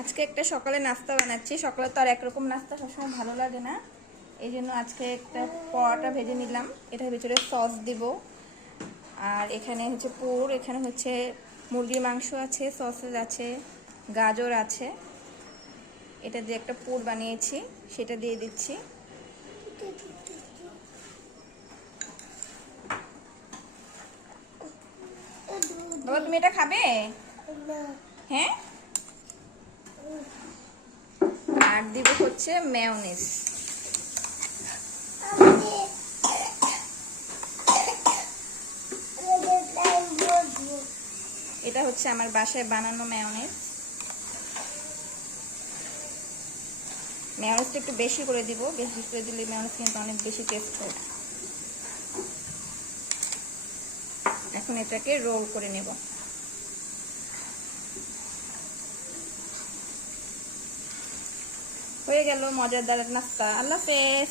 আজকে একটা সকালে নাস্তা বানাচ্ছি। সকালে তো আর একরকম নাস্তা সবসময় ভালো লাগে না, এই জন্য আজকে একটা পরোটা ভেজে নিলাম। এটার ভিতরে সস দিব। আর এখানে হচ্ছে পুর, এখানে হচ্ছে মুরগির মাংস আছে, সসেজ আছে, গাজর আছে। এটা দিয়ে একটা পুর বানিয়েছি, সেটা দিয়ে দিচ্ছি। বাবা, তুমি এটা খাবে? হ্যাঁ। আর দিব হচ্ছে মেয়োনিজ। এটা হচ্ছে আমার বাসায় বানানো মেয়োনিজ। মেয়োনিজটা একটু বেশি করে দিব, বেশি করে দিলে মেয়োনিজ কিন্তু অনেক বেশি টেস্ট হয়। এখন এটাকে রোল করে নেব। হয়ে গেল মজাদার নাস্তা। আল্লাহ হাফেজ।